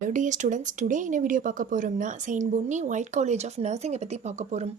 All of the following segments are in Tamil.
Hello dear students, today என்ன வீடியோ பார்க்க போகிறோம்னா saint Ponni white college of நர்சிங்கை பற்றி பார்க்க போகிறோம்.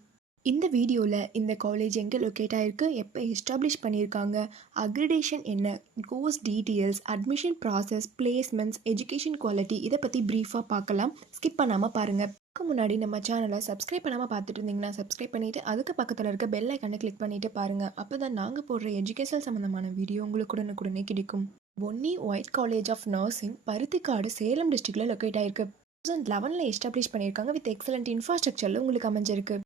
இந்த வீடியோவில் இந்த காலேஜ் எங்கே லொக்கேட் ஆகிருக்கு, எப்போ எஸ்டாப்ளிஷ் பண்ணியிருக்காங்க, அக்ரிடேஷன் என்ன, course details, admission process, placements, education quality இதை பற்றி ப்ரீஃபாக பார்க்கலாம். ஸ்கிப் பண்ணாமல் பாருங்கள். அதுக்கு முன்னாடி நம்ம சேனலை சப்ஸ்கிரைப் பண்ணாமல் பார்த்துட்டு இருந்தீங்கன்னா சப்ஸ்கிரைப் பண்ணிவிட்டு அதுக்கு பக்கத்தில் இருக்க பெல் ஐக்கானை கிளிக் பண்ணிவிட்டு பாருங்கள். அப்போ தான் நாங்கள் போடுற எஜுகேஷன் சம்மந்தமான வீடியோ உங்களுக்கு உடனுக்குடனே கிடைக்கும். Ponni white college of nursing Paruthikadu Salem டிஸ்ட்ரிக்டில் லொக்கேட் ஆயிருக்கு. 2011 எஸ்டாப்ளிஷ் பண்ணியிருக்காங்க. வித் எக்ஸலண்ட் இன்ஃப்ராஸ்ட்ரக்சரில் உங்களுக்கு அமைஞ்சிருக்கு.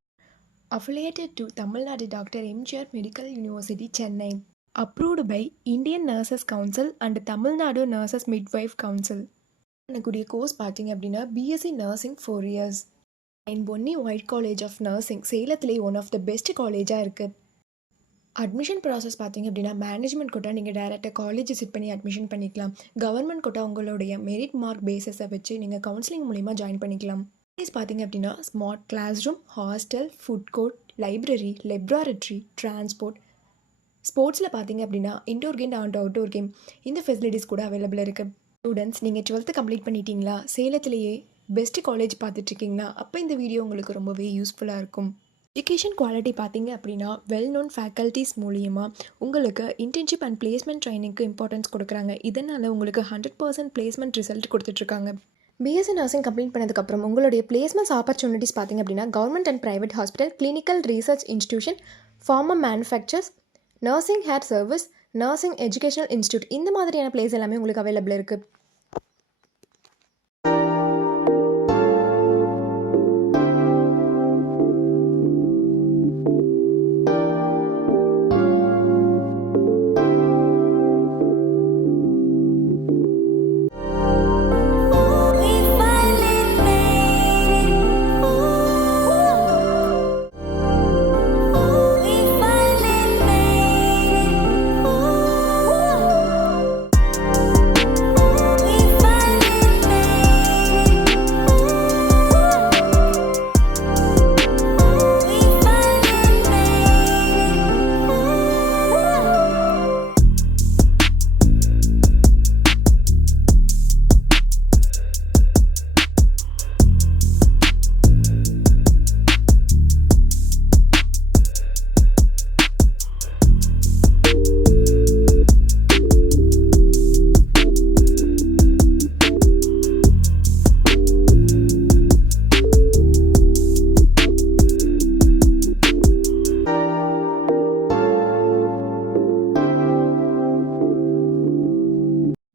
Affiliated to Tamil Nadu doctor MGR medical university Chennai. Approved by Indian nurses council and Tamil Nadu nurses midwife council. பண்ணக்கூடிய கோர்ஸ் பார்த்தீங்க அப்படின்னா BSc nursing 4 years. And Ponni white college of nursing சேலத்திலே ஒன் ஆஃப் த பெஸ்ட் காலேஜாக இருக்குது. அட்மிஷன் ப்ராசஸ் பார்த்தீங்க அப்படின்னா மேனேஜ்மெண்ட் கோட்டா நீங்கள் டேரெக்டாக காலேஜ் விசிட் பண்ணி அட்மிஷன் பண்ணிக்கலாம். கவர்மெண்ட் கோட்டா உங்களுடைய மெரிட் மார்க் பேஸஸை வச்சு நீங்கள் கவுன்சிலிங் மூலிமா ஜாயின் பண்ணிக்கலாம். ப்ளேஸ் பார்த்தீங்க அப்படின்னா smart class room, hostel, food court, library, laboratory, transport, ஸ்போர்ட்ஸில் பார்த்தீங்க அப்படின்னா indoor game and outdoor game இந்த ஃபெசிலிட்டிஸ் கூட அவைலபிள் இருக்குது. ஸ்டூடெண்ட்ஸ் நீங்கள் 12th கம்ப்ளீட் பண்ணிட்டீங்களா, சேலத்திலேயே பெஸ்ட் காலேஜ் பார்த்துட்ருக்கீங்களா, அப்போ இந்த வீடியோ உங்களுக்கு ரொம்பவே யூஸ்ஃபுல்லாக இருக்கும். எஜுகேஷன் குவாலிட்டி பார்த்தீங்க அப்படின்னா வெல் நோன் ஃபேக்கல்ட்டிஸ் மூலியமாக உங்களுக்கு இன்டர்ன்ஷிப் அண்ட் பிளேஸ்மெண்ட் ட்ரைனிங்க்கு இம்பார்ட்டன்ஸ் கொடுக்குறாங்க. இதனால் உங்களுக்கு 100% பிளேஸ்மெண்ட் ரிசல்ட் கொடுத்துட்ருக்காங்க. பிஎஸ்சி நர்சிங் கம்ப்ளீட் பண்ணதுக்கப்புறம் உங்களுடைய பிளேஸ்மெண்ட்ஸ் ஆப்பர்ச்சுனிட்டிஸ் பார்த்தீங்க அப்படின்னா government and private hospital, clinical research institution, pharma manufacturers, nursing care service, nursing educational institute இந்த மாதிரியான பிளேஸ் எல்லாமே உங்களுக்கு அவைலபிள் இருக்குது.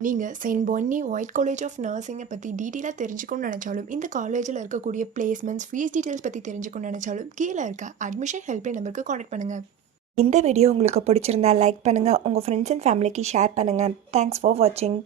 நீங்கள் saint Ponni white college of நர்சிங்கை பற்றி டீட்டெயிலாக தெரிஞ்சுக்கணும்னு நினச்சாலும், இந்த காலேஜில் இருக்கக்கூடிய பிளேஸ்மெண்ட்ஸ், ஃபீஸ் டீட்டெயில்ஸ் பற்றி தெரிஞ்சுக்கணும்னு நினச்சாலும் கீழே இருக்க அட்மிஷன் ஹெல்ப்லைன் நம்பருக்கு கான்டாக்ட் பண்ணுங்கள். இந்த வீடியோ உங்களுக்கு பிடிச்சிருந்தா லைக் பண்ணுங்கள், உங்கள் ஃப்ரெண்ட்ஸ் அண்ட் ஃபேமிலிக்கு ஷேர் பண்ணுங்கள். தேங்க்ஸ் ஃபார் வாட்சிங்.